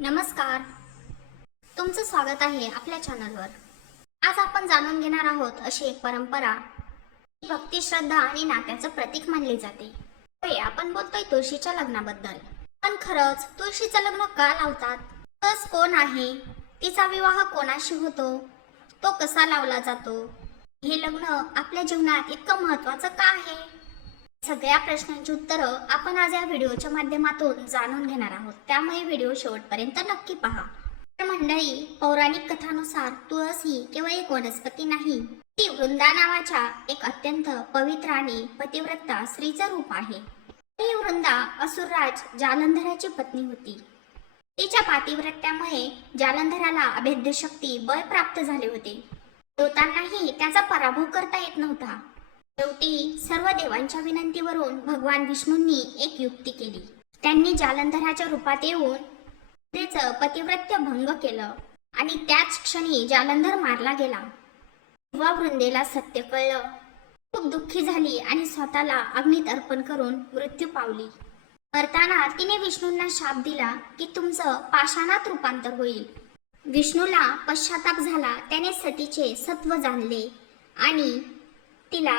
नमस्कार. तुमचं स्वागत आहे आपल्या चॅनलवर आज आपण जाणून घेणार आहोत अशी एक परंपरा. भक्ती श्रद्धा आणि नात्याचं प्रतीक मानली जाते. होय आपण बोलतोय तुळशीच्या लग्नाबद्दल. पण खरंच तुळशीचं लग्न का लावतात? तस कोण आहे? तिचा विवाह कोणाशी होतो? तो कसा लावला जातो? हे लग्न आपल्या जीवनात इतकं महत्वाचं का आहे? सगळ्या प्रश्नांची उत्तरं आपण आज या व्हिडिओच्या माध्यमातून जाणून घेणार आहोत. त्यामुळे व्हिडिओ शेवटपर्यंत नक्की पहा. तर मंडळी पौराणिक कथानुसार तुळस ही केवळ एक वनस्पती नाही ती वृंदा नावाच्या एक अत्यंत पवित्र आणि पतिव्रता स्त्रीचं रूप आहे. ही वृंदा असुरराज जालंधराची पत्नी होती. तिच्या पातिव्रत्यामुळे जालंधराला अभेद्य शक्ती बळ प्राप्त झाले होते. देवतांनाही त्याचा पराभव करता येत नव्हता. शेवटी सर्व देवांच्या विनंतीवरून भगवान विष्णूंनी एक युक्ती केली. त्यांनी जालंधराच्या रूपात येऊन त्याचं पतिव्रत्य भंग केलं आणि त्याच क्षणी जालंधर मारला गेला. तेव्हा वृंदेला सत्य कळलं. खूप दुःखी झाली आणि स्वतःला अग्नीत अर्पण करून मृत्यू पावली. करताना तिने विष्णूंना शाप दिला की तुमचं पाषाणात रूपांतर होईल. विष्णूला पश्चाताप झाला त्याने सतीचे सत्व जाणले आणि तिला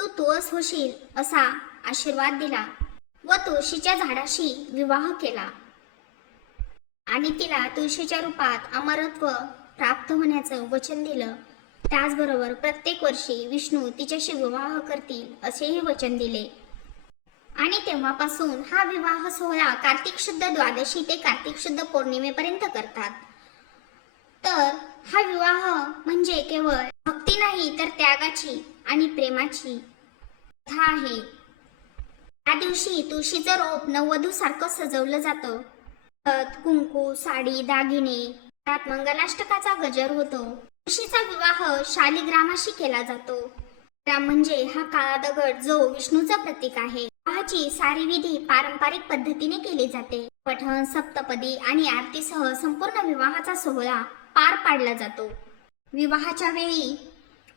तू तुळस होशील असा आशीर्वाद दिला व तुळशीच्या झाडाशी विवाह केला. आणि तिला तुळशीच्या रूपात अमरत्व प्राप्त होण्याचं वचन दिलं. त्याचबरोबर प्रत्येक वर्षी विष्णू तिच्याशी विवाह करतील असेही वचन दिले. आणि तेव्हापासून हा विवाह सोहळा कार्तिक शुद्ध द्वादशी ते कार्तिक शुद्ध पौर्णिमेपर्यंत करतात. तर हा विवाह म्हणजे केवळ भक्ती नाही तर त्यागाची आणि प्रेमाची कथा आहे. त्या दिवशी तुळशीचं रोप नववधू सारखं सजवलं जातं. हळद, कुंकू साडी दागिने त्यात मंगलाष्टकाचा गजर होतो. तुळशीचा विवाह शालिग्रामाशी केला जातो. ग्राम म्हणजे हा काळा दगड जो विष्णूचं प्रतीक आहे. विवाहाची सारी विधी पारंपरिक पद्धतीने केली जाते. पठण सप्तपदी आणि आरतीसह संपूर्ण विवाहाचा सोहळा पार पाडला जातो. विवाहाच्या वेळी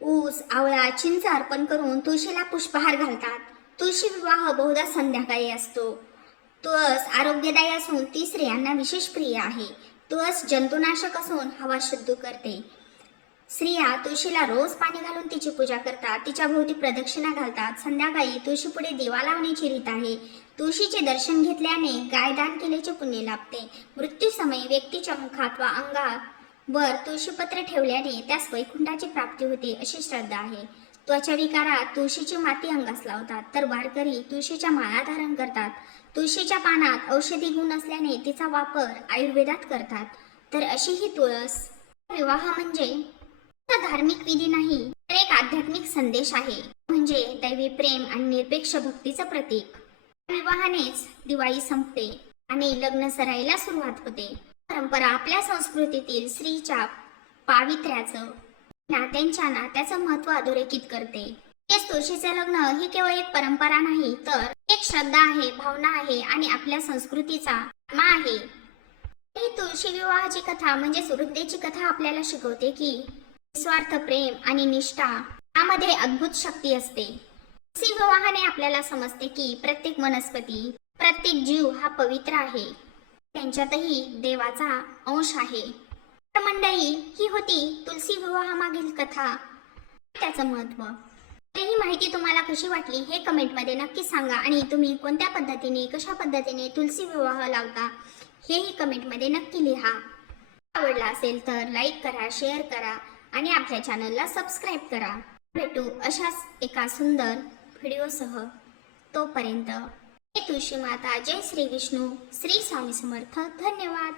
ऊस आवळा चिंच अर्पण करून तुळशीला पुष्पहार घालतात. तुळशी विवाह बहुधा संध्याकाळी असतो. तुळस आरोग्यदायी असून ती स्त्रियांना विशेष प्रिय आहे. तुळस जंतुनाशक असून हवा शुद्ध करते. स्त्रिया तुळशीला रोज पाणी घालून तिची पूजा करतात. तिच्या भोवती प्रदक्षिणा घालतात. संध्याकाळी तुळशीपुढे दिवा लावण्याची रीत आहे. तुळशीचे दर्शन घेतल्याने गायदान केल्याचे पुण्य लाभते. मृत्यूसमयी व्यक्तीच्या मुखात वा अंगात वर तुळशीपत्र ठेवल्याने त्यास वैकुंठाची प्राप्ती होते अशी श्रद्धा आहे. त्वचा विकारात तुळशीची माती अंगास लावतात. तर वारकरी तुळशीच्या माळा धारण करतात. तुळशीच्या पानात औषधी गुण असल्याने तिचा वापर आयुर्वेदात करतात. तर अशी ही तुळस विवाह म्हणजे धार्मिक विधी नाही तर एक आध्यात्मिक संदेश आहे. म्हणजे दैवी प्रेम आणि निरपेक्ष भक्तीचं प्रतीक. विवाहानेच दिवाळी संपते आणि लग्न सराईला सुरुवात होते. परंपरा आपल्या संस्कृतीतील स्त्रीच्या पावित्र्याचं नात्यांच्या नात्याचं महत्त्व अधोरेखित करते. तेच तुळशीचे लग्न ही केवळ एक परंपरा नाही तर एक श्रद्धा आहे भावना आहे आणि आपल्या संस्कृतीचा आत्मा आहे. ही तुळशी विवाहाची कथा म्हणजे वृद्धेची कथा आपल्याला शिकवते की निस्वार्थ प्रेम आणि निष्ठा यामध्ये अद्भुत शक्ती असते. तुळशी विवाहाने आपल्याला समजते की प्रत्येक वनस्पती प्रत्येक जीव हा पवित्र आहे. त्यांच्यातही देवाचा अंश आहे. तर मंडळी ही होती तुलसी विवाहामागील कथा. त्याचं महत्त्व. ही माहिती तुम्हाला कशी वाटली हे कमेंटमध्ये नक्की सांगा आणि तुम्ही कोणत्या पद्धतीने कशा पद्धतीने तुलसी विवाह लावता हेही कमेंटमध्ये नक्की लिहा. आवडला असेल तर लाईक करा शेअर करा आणि आपल्या चॅनलला सबस्क्राईब करा. भेटू अशाच एका सुंदर व्हिडिओसह. तोपर्यंत हे तुळशी माता जय श्री विष्णू श्री स्वामी समर्थ धन्यवाद